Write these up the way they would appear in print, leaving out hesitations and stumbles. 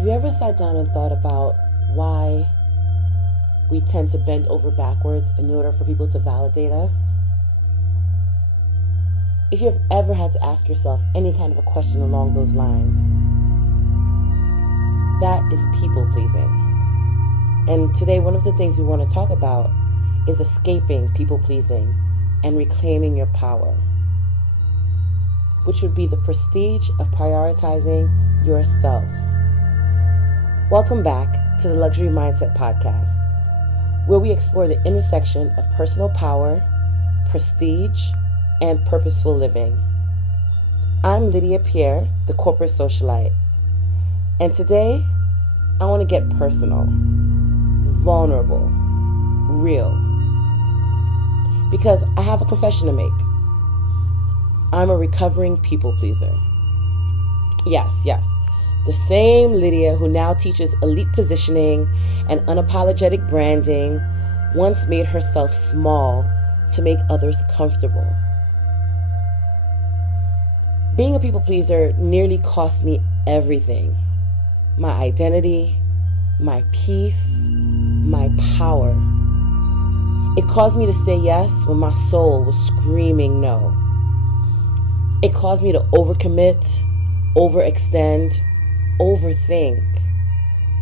Have you ever sat down and thought about why we tend to bend over backwards in order for people to validate us? If you've ever had to ask yourself any kind of a question along those lines, that is people pleasing. And today, one of the things we want to talk about is escaping people pleasing and reclaiming your power, which would be the prestige of prioritizing yourself. Welcome back to the Luxury Mindset Podcast, where we explore the intersection of personal power, prestige, and purposeful living. I'm Lydia Pierre, the Corporate Socialite, and today I want to get personal, vulnerable, real, because I have a confession to make. I'm a recovering people pleaser. Yes. The same Lydia who now teaches elite positioning and unapologetic branding once made herself small to make others comfortable. Being a people pleaser nearly cost me everything. My identity, my peace, my power. It caused me to say yes when my soul was screaming no. It caused me to overcommit, overextend, overthink,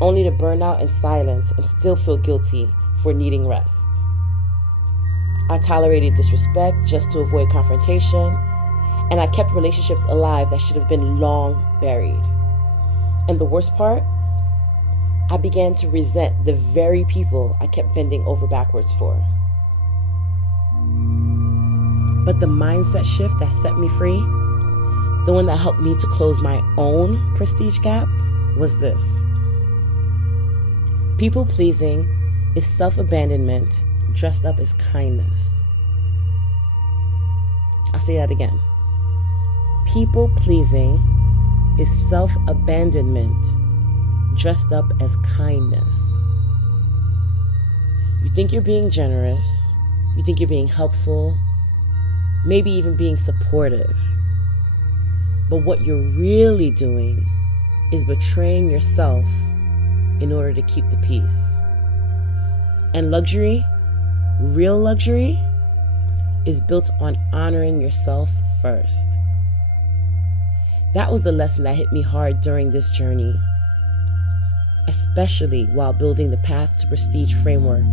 only to burn out in silence and still feel guilty for needing rest. I tolerated disrespect just to avoid confrontation, and I kept relationships alive that should have been long buried. And the worst part, I began to resent the very people I kept bending over backwards for. But the mindset shift that set me free, the one that helped me to close my own prestige gap, was this. People pleasing is self-abandonment dressed up as kindness. I'll say that again. People pleasing is self-abandonment dressed up as kindness. You think you're being generous, you think you're being helpful, maybe even being supportive. But what you're really doing is betraying yourself in order to keep the peace. And luxury, real luxury, is built on honoring yourself first. That was the lesson that hit me hard during this journey, especially while building the Path to Prestige framework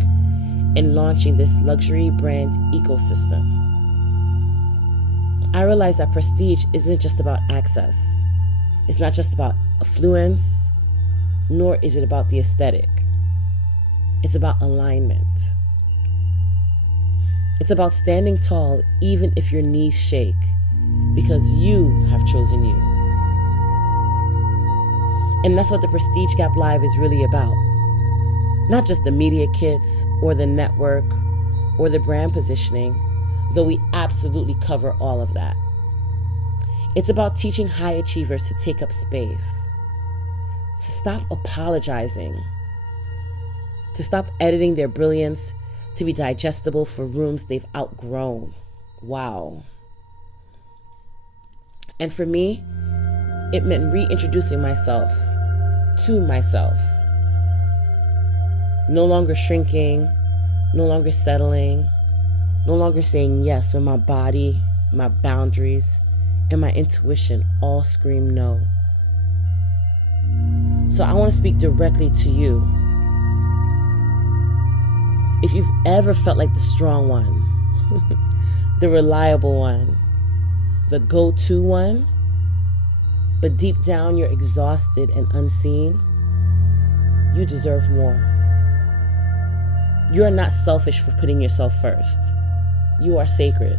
and launching this luxury brand ecosystem. I realized that prestige isn't just about access. It's not just about affluence, nor is it about the aesthetic. It's about alignment. It's about standing tall even if your knees shake, because you have chosen you. And that's what the Prestige Gap Live is really about. Not just the media kits or the network or the brand positioning, though we absolutely cover all of that. It's about teaching high achievers to take up space, to stop apologizing, to stop editing their brilliance to be digestible for rooms they've outgrown. Wow. And for me, it meant reintroducing myself to myself. No longer shrinking, no longer settling, no longer saying yes when my body, my boundaries, and my intuition all scream no. So I want to speak directly to you. If you've ever felt like the strong one, the reliable one, the go-to one, but deep down you're exhausted and unseen, you deserve more. You are not selfish for putting yourself first. You are sacred.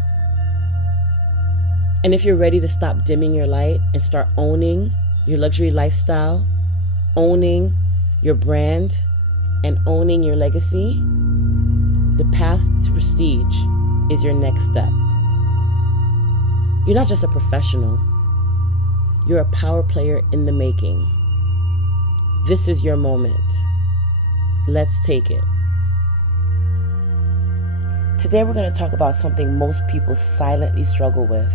And if you're ready to stop dimming your light and start owning your luxury lifestyle, owning your brand, and owning your legacy, the Path to Prestige is your next step. You're not just a professional. You're a power player in the making. This is your moment. Let's take it. Today we're going to talk about something most people silently struggle with,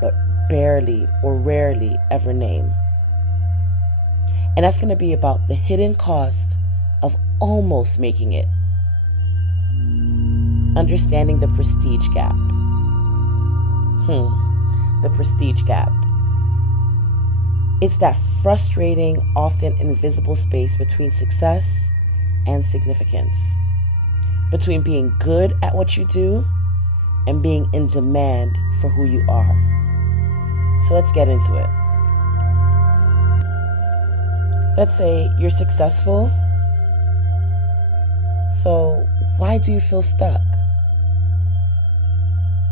but barely or rarely ever name. And that's going to be about the hidden cost of almost making it. Understanding the prestige gap. The prestige gap. It's that frustrating, often invisible space between success and significance. Be being good at what you do and being in demand for who you are. So let's get into it. Let's say you're successful. So why do you feel stuck?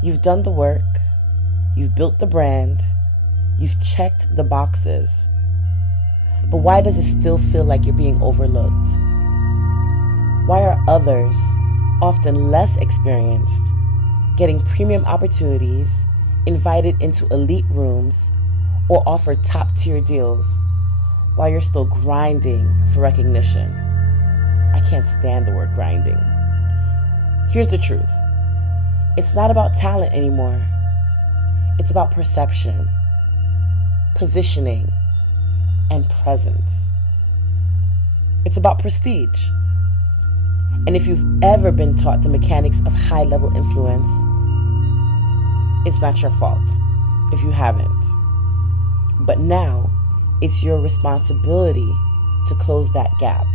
You've done the work. You've built the brand. You've checked the boxes. But why does it still feel like you're being overlooked? Why are others, often less experienced, getting premium opportunities, invited into elite rooms, or offered top-tier deals, while you're still grinding for recognition? I can't stand the word grinding. Here's the truth. It's not about talent anymore. It's about perception, positioning, and presence. It's about prestige. And if you've ever been taught the mechanics of high-level influence, it's not your fault if you haven't. But now, it's your responsibility to close that gap.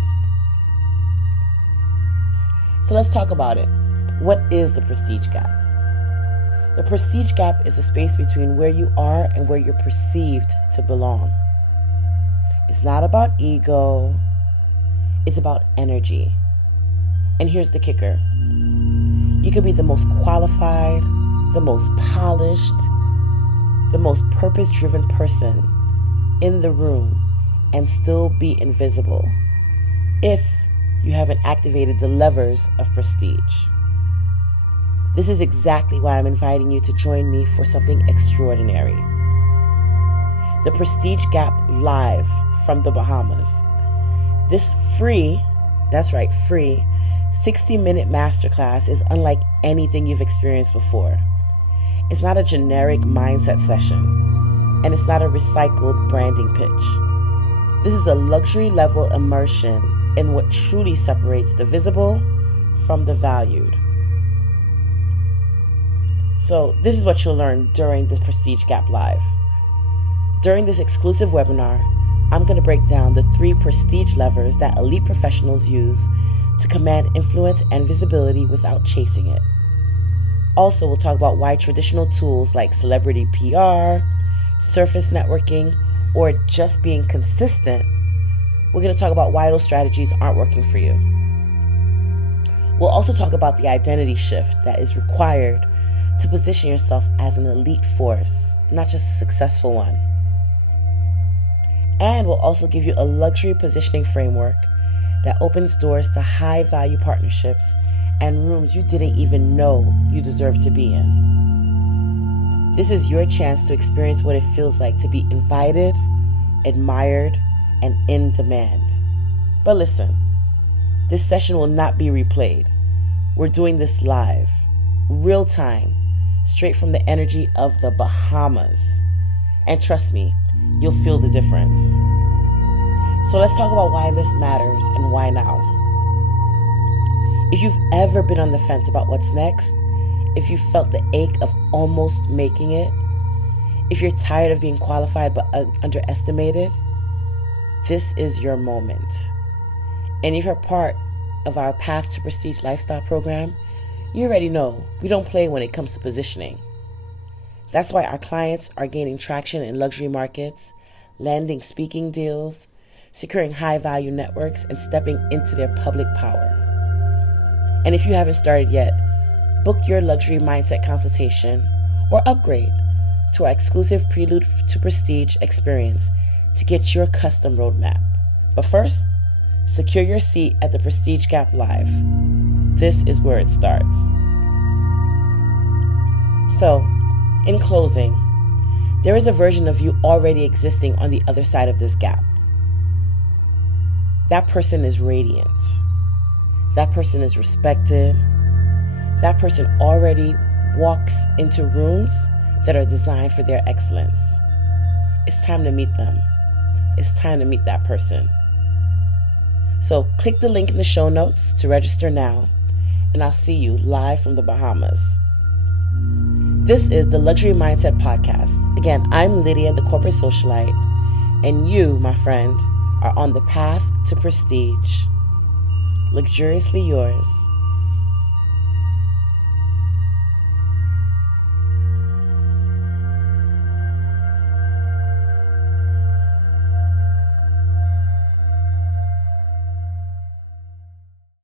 So let's talk about it. What is the prestige gap? The prestige gap is the space between where you are and where you're perceived to belong. It's not about ego. It's about energy. And here's the kicker. You could be the most qualified, the most polished, the most purpose-driven person in the room and still be invisible if you haven't activated the levers of prestige. This is exactly why I'm inviting you to join me for something extraordinary. The Prestige Gap Live from the Bahamas. This free, that's right, free, 60-minute masterclass is unlike anything you've experienced before. It's not a generic mindset session, and it's not a recycled branding pitch. This is a luxury level immersion in what truly separates the visible from the valued. So this is what you'll learn during the Prestige Gap Live. During this exclusive webinar, I'm going to break down the 3 prestige levers that elite professionals use to command influence and visibility without chasing it. Also, we'll talk about why traditional tools like celebrity PR, surface networking, or just being consistent, we're going to talk about why those strategies aren't working for you. We'll also talk about the identity shift that is required to position yourself as an elite force, not just a successful one. And we'll also give you a luxury positioning framework that opens doors to high-value partnerships and rooms you didn't even know you deserve to be in. This is your chance to experience what it feels like to be invited, admired, and in demand. But listen, this session will not be replayed. We're doing this live, real time, straight from the energy of the Bahamas. And trust me, you'll feel the difference. So let's talk about why this matters and why now. If you've ever been on the fence about what's next, if you felt the ache of almost making it, if you're tired of being qualified but underestimated, this is your moment. And if you're part of our Path to Prestige lifestyle program, you already know we don't play when it comes to positioning. That's why our clients are gaining traction in luxury markets, landing speaking deals, securing high-value networks, and stepping into their public power. And if you haven't started yet, book your luxury mindset consultation or upgrade to our exclusive Prelude to Prestige experience to get your custom roadmap. But first, secure your seat at the Prestige Gap Live. This is where it starts. So, in closing, there is a version of you already existing on the other side of this gap. That person is radiant. That person is respected. That person already walks into rooms that are designed for their excellence. It's time to meet them. it's time to meet that person. So click the link in the show notes to register now, and I'll see you live from the Bahamas. This is the Luxury Mindset Podcast. Again, I'm Lydia, the Corporate Socialite, and you, my friend, are on the path to prestige. Luxuriously yours,